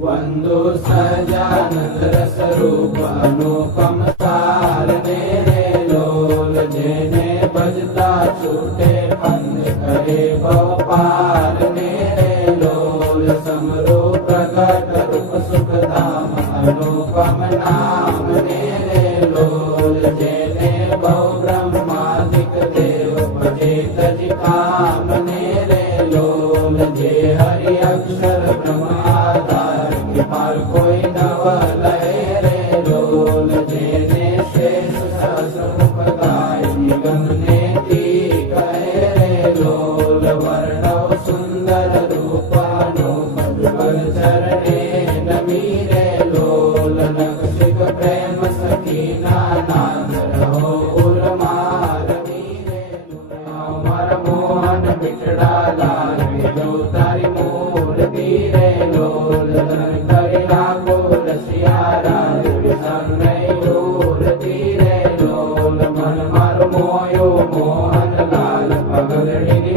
वंदो सजानंद रस रूप अनुपम सार मेरे लोल जेने भजता छूटे पंथ करे भव पार मेरे लोल समरो प्रकट रूप सुख धाम अनुपम नाम मेरे लोल जेने भव ब्रह्मादिक देव भजे तज काम मेरे लोल जे हरि अक्षर ब्रह्म पार कोई नव लहे रे लोल जेने शेष सहस्र गाय निगम ने ती कहे रे लोल वर्णव सुंदर रूपानो मधुर चरणे नमी रे लोल नक्षिक प्रेम सखीना नाथ रहो उर्मार मीरे अमर मोहन बिटड़ा लाल जो तारी मूर्ति रे लोल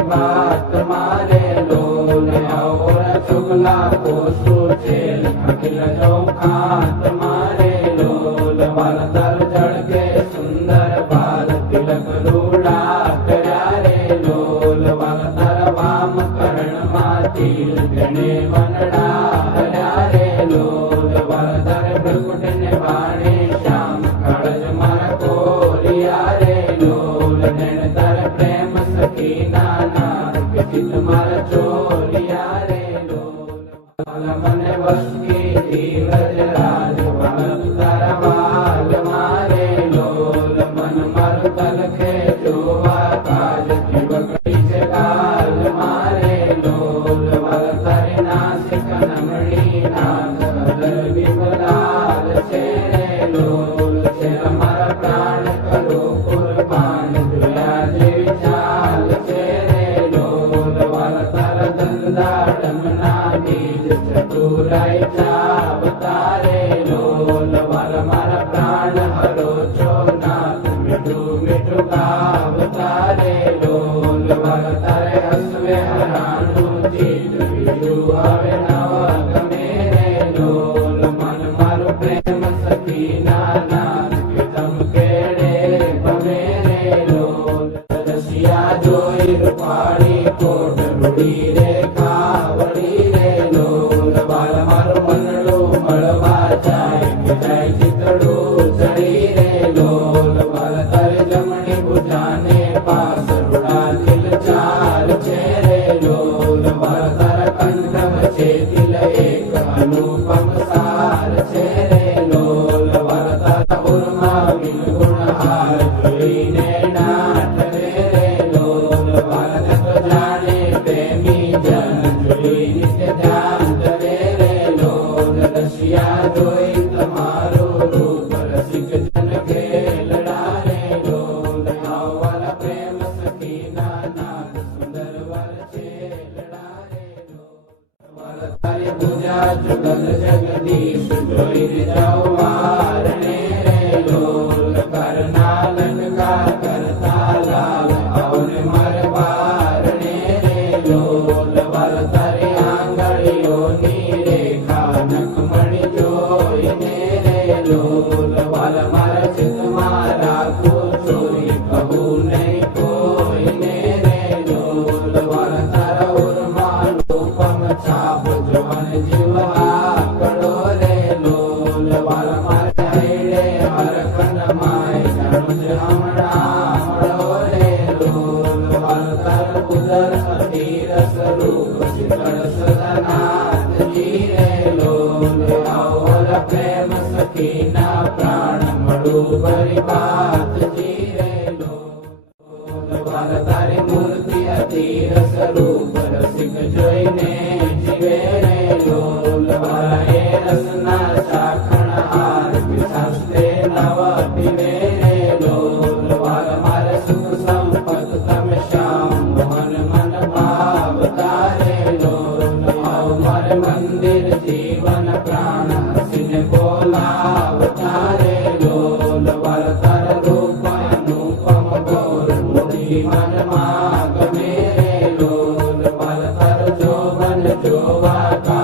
बात मारे लोल और शुक्ला को सुचेल अखिल जो खात मारे लोल वालतर जड़ के सुंदर बाल तिलक रूड़ा करे लोल वालतर वाम कर्ण मातील गणे वनडा हरे लोल वालतर ब्रकुट ने वाणे श्याम कड़ज मर कोरिया रे लोल नैनतर प्रेम सखीना चित मार चोरिया रे लोल मन वश की धीरज राज वल तरवाल मारे लोल मन मर तल के जोवा काज जीवकड़ी से काल मारे लोल वल तरे नासिक नमणी नाथ बदल विमलाल चेरे लोल चेर मर प्राण करो कुर्बान दुया जी चाल चेरे चतुराई चावतारे लोल वाल मार प्राण हरो चो नाथ मिठू मिठू गावतारे लोल वाल तारे हसवे हराणु जीत बिजू हवे नव गमेरे लोल मन मारो प्रेम सखीना नाथ पितम केड़े बमेरे लोल रसिया जोई रूपाणी कोट रूड़ी रे खावड़ी रे लोल वाल मारो मनडो मळवा जाय चितड़ो चढ़ी रे लोल वाल तर जमणी बुझाने पास रुड़ा दिल चाल चेरे लोल वाल तर कंठ बचे दिल एक अनुपम सार चेरे लोल वाल तर उर्मा बिन गुण हार जुई ने नाथ रे लोल वाल तत्व जाने प्रेमी जन जुई नित्य ध्यान करे रे लोल रसिया जोई तमारो रूप रसिक जन खेलड़ा रे लोल आवल प्रेम सखीना नाथ सुंदर वर छेलड़ा रे लोल वाल तारे पूजा जुगल जगदीश जोई जाओ वारणे रे लोल करनालन का करता लाल और मर वारणे रे लोल वाल तारे आंगड़ियो नीरे खानक मणि जोई रे लोल वाल मार चित मारा को चोरी कहू नहीं कोई रे लोल वाल तारा उर्मानुपम छाप जवन जीवा कड़ो रे लोल वाल मार हेड़े हर कन माय जनुज हमड़ा मड़ो रे लोल वाल तर उदर अधीर स्वरूप शिखर सदनाथ जी रे लोल आवल प्रेम सखीना प्राण मड़ो बरी बात जी रे लोल वाल तारी मूर्ति अधीर स्वरूप रसिक जोईने जीवे रे लोल वाल ए रसना चाखण हार विशास्ते नव पीवे रे लोल वाल मार सुख संपत तम श्याम मोहन मन भाव तारे लोल आओ मार मंदिर जीवन प्राण हसिन बोलाव तारे लोल वाल तर रूप अनुपम गौर मुनि मन माग मेरे लोल वाल तर जो बन जो वाका